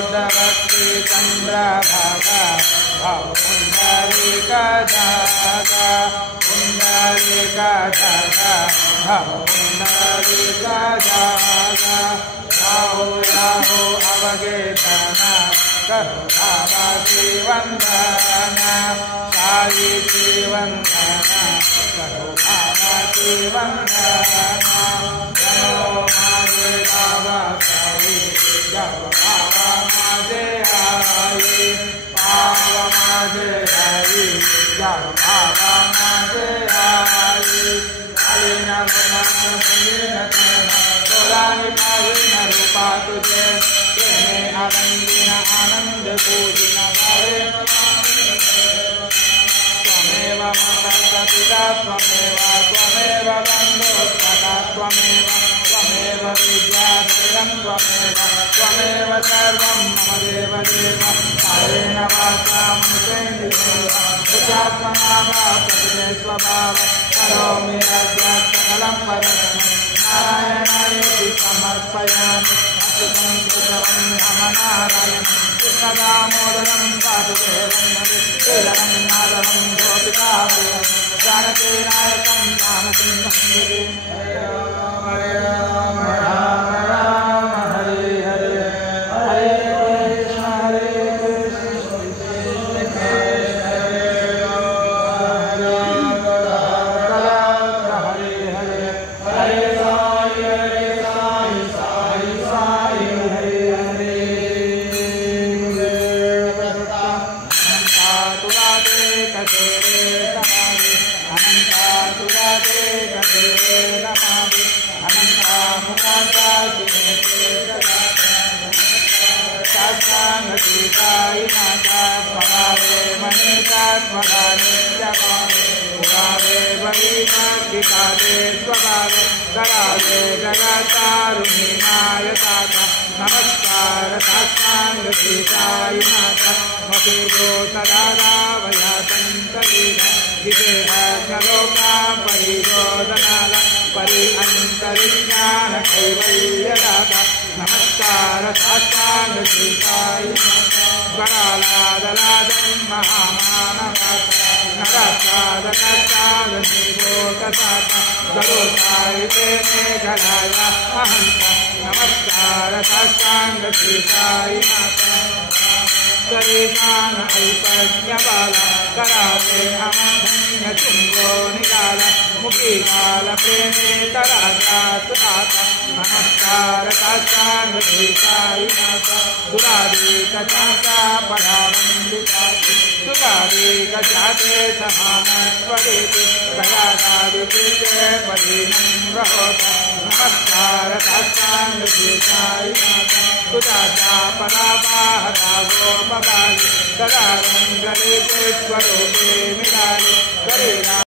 रौद्रवक्त्री चन्द्रभागा भवपुण्डरीकजागा पुण्डरीकजागा भवपुण्डरीकजागा राहु राहु अवगेतना करुणावासी वन्दना सायित्री वन्दना करुणावासी वन्दना जनो माये भावसायि जब भावा माजे आई पाव माजे आई जब भावा माजे आई अलीन गुण तोरानी पाहिन रूपा तुझे तेने आनंदिन आनंद पूजिन भावे त्वमेव माता पिता त्वमेव बन्धुसखा त्वमेव विद्याधरं त्वमेव सर्वं मम देव देव कायेन वाचा मुखेन्द्रियैर्बुद्ध्यात्मना वा प्रकृते स्वभाव करोमि यद्यत् सकलं परस्मै नारायणायेति समर्पयामि अच्युतं केशवं रामनारायणं कृष्णदामोदरं वासुदेवं श्रीधरं माधवं गोपिकाप्रियं जानकीनायकं रामचन्द्रं हरे राम राम राम हरे हरे हरे कृष्ण करावे जगतारुणीमाय ताता नमस्कार साष्टांग सीताय माता मधुरो सदा वयातंतरीना विदेहलोका परिरोदनाल परि अंतरिज्ञान कैवल्यदाता नमस्कार साष्टांग सीताय माता गणालादलादं महामानवाता नरसादनसाद निरोधसाता गरुडायते मेघलाय अहंत नमस्कार साष्टांग सीताय माता करेशान ऐपज्ञबाला करावे अमधन्य तुंगो निकाला मुखीकाल प्रेमे तराजात आता नमस्कार साष्टांग सीताय माता दुरादेक चाचा परावंदिता सुगादेक जाते समानस्वरेति दयादादिते परिणं रहोता नमस्कार साष्टांग सीताय माता सुदाता परावाहता गोपबाली सदा रंगले स्वरूपे मिलाले करे